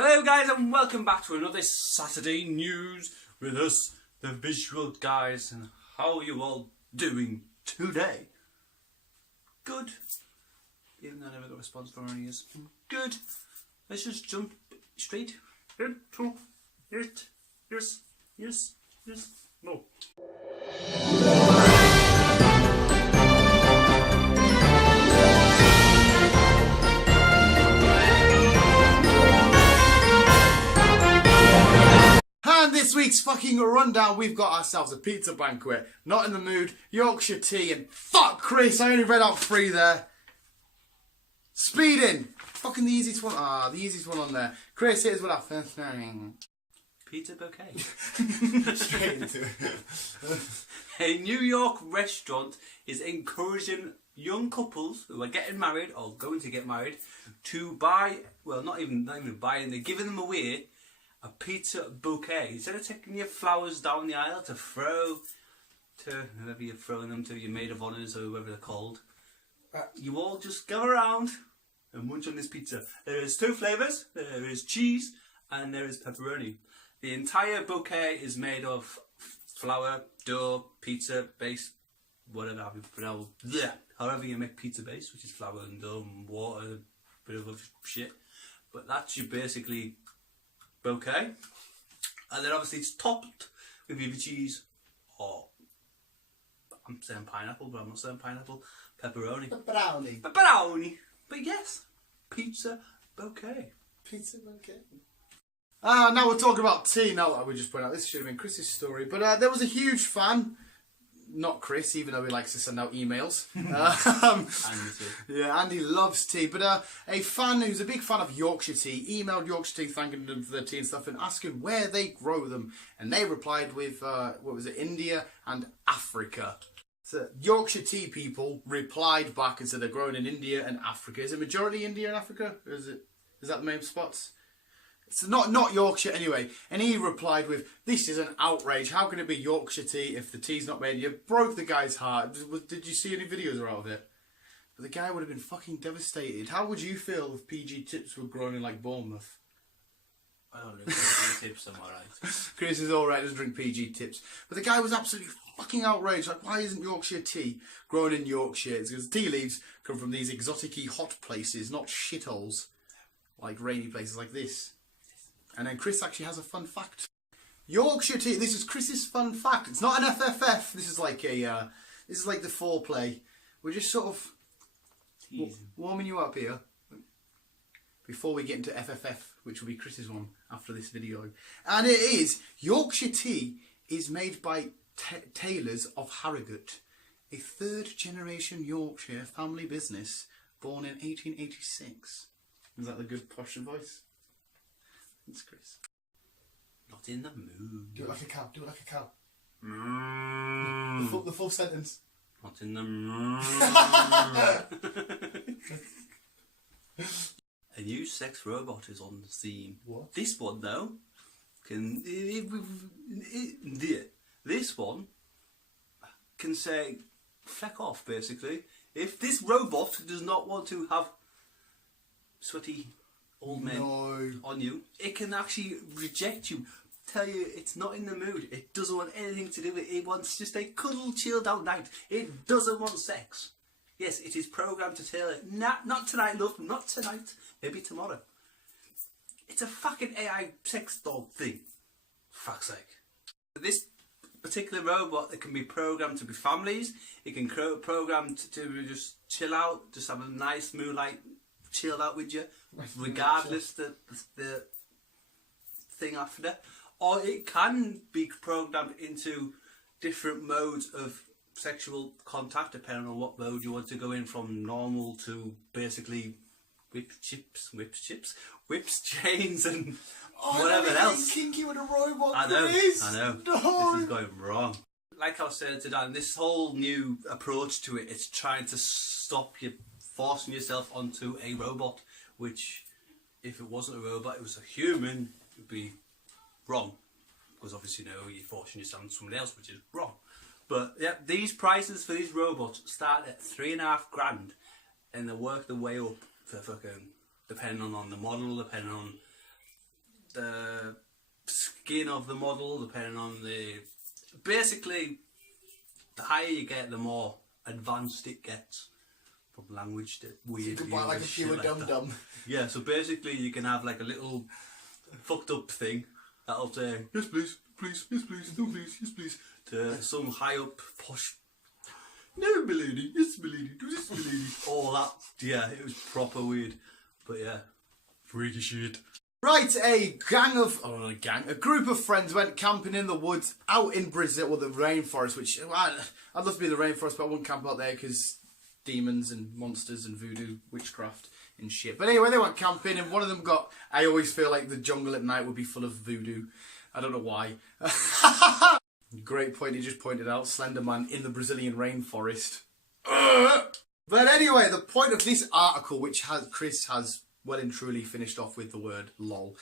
Hello guys and welcome back to another Saturday news with us, the visual guys, and how are you all doing today? Good. Even though I never got a response from any of us. Good. Let's just jump straight into it. Yes. No. And this week's fucking rundown, we've got ourselves a pizza banquet, not in the mood, Yorkshire tea, and fuck Chris, I only read out 3 there. Speeding! Fucking the easiest one. The easiest one on there. Chris, here's what happened. Pizza bouquet. Straight into it. A New York restaurant is encouraging young couples who are getting married or going to get married to buy, well, not even buying, they're giving them away a pizza bouquet. Instead of taking your flowers down the aisle to throw to whoever you're throwing them to, your maid of honours or whoever they're called, you all just go around and munch on this pizza. There is 2 flavours. There is cheese and there is pepperoni. The entire bouquet is made of flour, dough, pizza base, whatever have you pronounce. However you make pizza base, which is flour and dough and water, a bit of other shit. But that's your basically bouquet, and then obviously it's topped with either cheese or, I'm saying pineapple, but I'm not saying pineapple, pepperoni. Pepperoni. But yes, pizza bouquet. Pizza bouquet. Now we're talking about tea. Now that we just pointed out, this should have been Chris's story, but there was a huge fan. Not Chris, even though he likes to send out emails. Yeah, Andy loves tea. But a fan who's a big fan of Yorkshire tea emailed Yorkshire tea thanking them for their tea and stuff and asking where they grow them. And they replied with, what was it, India and Africa. So Yorkshire tea people replied back and said they're grown in India and Africa. Is it majority India and Africa? Or is that the main spots? It's not Yorkshire anyway. And he replied with, "This is an outrage. How can it be Yorkshire tea if the tea's not made?" You broke the guy's heart. Did you see any videos out of it? But the guy would have been fucking devastated. How would you feel if PG Tips were grown in like Bournemouth? I don't know, PG Tips, I'm alright. Chris is alright, doesn't drink PG Tips. But the guy was absolutely fucking outraged. Like, why isn't Yorkshire tea grown in Yorkshire? It's because tea leaves come from these exotic-y hot places, not shitholes. Like rainy places like this. And then Chris actually has a fun fact. Yorkshire tea. This is Chris's fun fact. It's not an FFF. This is like a. This is like the foreplay. We're just sort of warming you up here before we get into FFF, which will be Chris's one after this video. And it is Yorkshire tea is made by Taylors of Harrogate, a 3rd generation Yorkshire family business born in 1886. Is that the good posh voice? It's Chris. Not in the mood. Do it like a cow. Do it like a cow. Mm. The full sentence. Not in the mood. A new sex robot is on the scene. What? This one though this one can say feck off basically. If this robot does not want to have sweaty old men on you, it can actually reject you, tell you it's not in the mood, it doesn't want anything to do with it, it wants just a cuddle chilled out night, it doesn't want sex. Yes, it is programmed to tell it, not tonight love, not tonight, maybe tomorrow. It's a fucking AI sex dog thing, fuck's sake. This particular robot, it can be programmed to be families, it can program to just chill out, just have a nice moonlight chilled out with you, regardless the thing after, or it can be programmed into different modes of sexual contact depending on what mode you want to go in, from normal to basically whips, chains and whatever else. Kinky with a robot. I know. No. This is going wrong. Like I was saying to Dan, this whole new approach to it, it's trying to stop you forcing yourself onto a robot, which, if it wasn't a robot, it was a human, it would be wrong. Because obviously, you know, you're forcing yourself on someone else, which is wrong. But yeah, these prices for these robots start at $3,500, and they work their way up for fucking, depending on the model, depending on the skin of the model, depending on the... Basically, the higher you get, the more advanced it gets. From language to weird. You can buy like a pure dum-dum. Yeah, so basically you can have like a little fucked up thing that'll say, yes please, please, yes please, no please, yes please, to some high up posh, no milady, yes milady, do this milady. All that, yeah, it was proper weird. But yeah, freaky shit. Right, a group of friends went camping in the woods out in Brazil, the rainforest, which, I'd love to be in the rainforest, but I wouldn't camp out there because demons and monsters and voodoo witchcraft and shit. But anyway, they went camping and one of them got... I always feel like the jungle at night would be full of voodoo. I don't know why. Great point he just pointed out. Slender Man in the Brazilian rainforest. But anyway, the point of this article, which Chris has well and truly finished off with the word lol.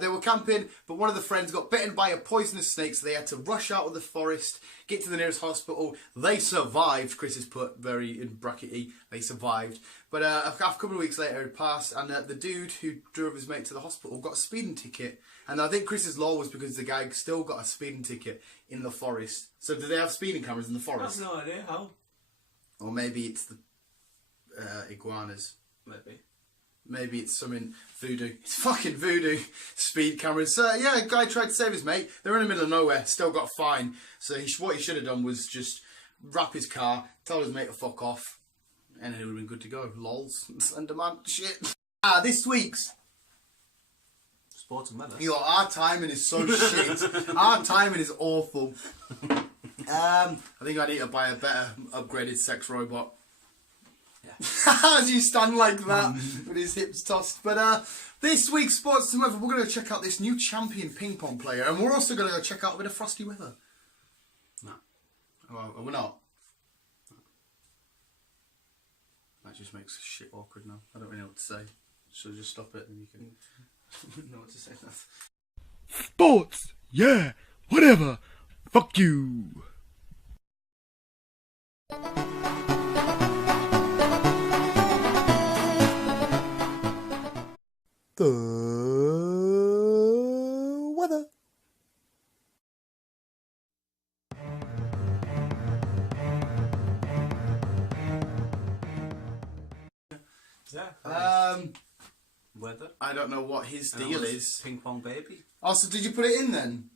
They were camping, but one of the friends got bitten by a poisonous snake, so they had to rush out of the forest, get to the nearest hospital. They survived. Chris has put very in brackety, they survived. But a couple of weeks later it passed, and the dude who drove his mate to the hospital got a speeding ticket. And I think Chris's law was because the guy still got a speeding ticket in the forest. So do they have speeding cameras in the forest? I have no idea how. Or maybe it's the iguanas. Maybe it's something voodoo. It's fucking voodoo. Speed cameras. So yeah, a guy tried to save his mate. They're in the middle of nowhere. Still got a fine. So what he should have done was just wrap his car, tell his mate to fuck off, and it would have been good to go. Lols. Slenderman. Shit. This week's Sports and weather. Our timing is so shit. Our timing is awful. I think I need to buy a better upgraded sex robot. As you stand like that with his hips tossed. But this week's Sports and Weather, we're going to check out this new champion ping pong player, and we're also going to go check out a bit of frosty weather. No. Oh, we're not. That just makes shit awkward now. I don't really know what to say. Should I just stop it and you can know what to say now? Sports, yeah, whatever. Fuck you. The weather. Weather. I don't know what his deal is. Ping pong baby. Oh, so did you put it in then?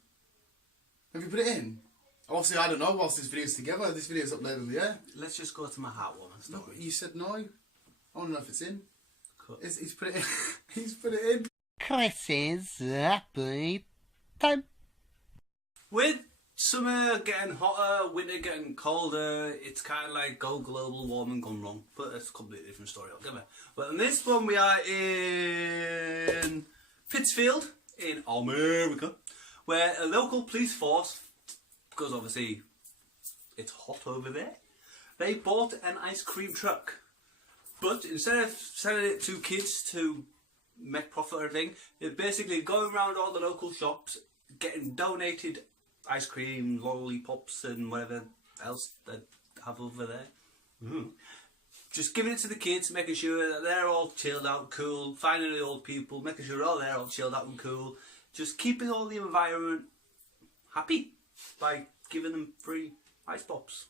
Have you put it in? Obviously, I don't know whilst this video's together. This video's uploaded in the air. Let's just go to my heartwarming No, story. you said no. I want to know if it's in. Cut. He's put it in. He's put it in. Chris's happy time. With summer getting hotter, winter getting colder, it's kind of like go global warming gone wrong. But it's a completely different story altogether. But in this one, we are in Pittsfield, in America, where a local police force, because obviously it's hot over there, they bought an ice cream truck. But instead of selling it to kids to make profit or anything, they're basically going around all the local shops, getting donated ice cream, lollipops and whatever else they have over there. Just giving it to the kids, making sure that they're all chilled out, cool, finding the old people, making sure they're all chilled out and cool, just keeping all the environment happy by giving them free ice pops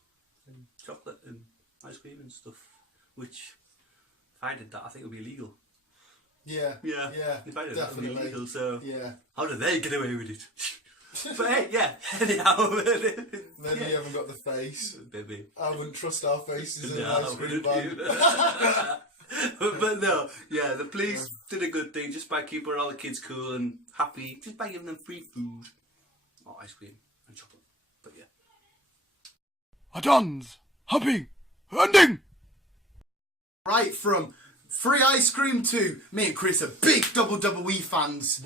and chocolate and ice cream and stuff, which if I did that I think it would be illegal. Yeah. If I did that it would be Definitely. illegal, so Yeah. how do they get away with it? But hey, yeah, anyhow. Maybe you haven't got the face. Baby. I wouldn't trust our faces in No, an ice cream wouldn't van. you? But no, yeah, the police did a good thing just by keeping all the kids cool and happy, just by giving them free food, or ice cream and chocolate. But yeah. Adons, happy ending. Right, from free ice cream to me and Chris are big WWE fans.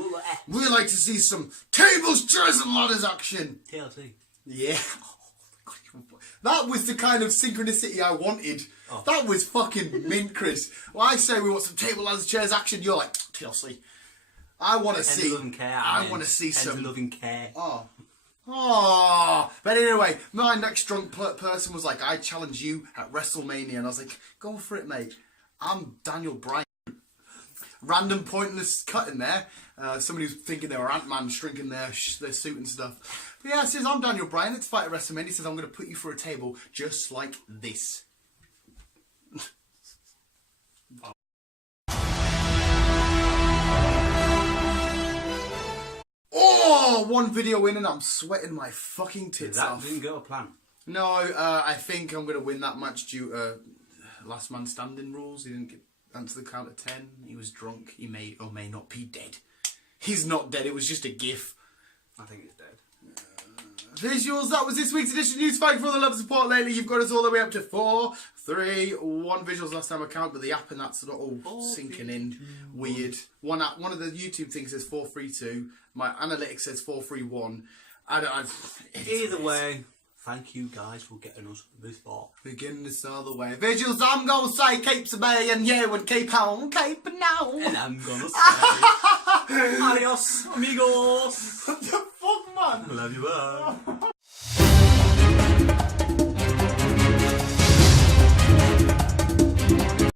We like to see some tables, chairs and ladders action. TLC. Yeah. That was the kind of synchronicity I wanted. Oh. That was fucking mint, Chris. Well, I say we want some table, ladders, chairs action. You're like, TLC. I want to see. Love and care. I want to see some. Love and care. Oh, but anyway, my next drunk person was like, I challenge you at WrestleMania. And I was like, go for it, mate. I'm Daniel Bryan. random pointless cut in there. Somebody who's thinking they were Ant-Man shrinking their suit and stuff. But yeah, it says, I'm Daniel Bryan. Let's fight at WrestleMania. He says, I'm going to put you through a table just like this. Oh, one video in and I'm sweating my fucking tits off. That didn't go to plan. No, I think I'm going to win that match due to last man standing rules. He didn't answer the count of 10. He was drunk. He may or may not be dead. He's not dead. It was just a gif. I think he's dead. Visuals, that was this week's edition of News. Thank you for all the love and support lately. You've got us all the way up to 4, 3, 1 visuals last time I count, but the app and that's not all sinking in weird. One of the YouTube things says 432. My analytics says 431. Either way, thank you guys for getting us this far. We're getting this all the way. Visuals, I'm gonna say keep away and you and keep on, keep now. And I'm gonna say adios, amigos. What the fuck, man? Love you, bye.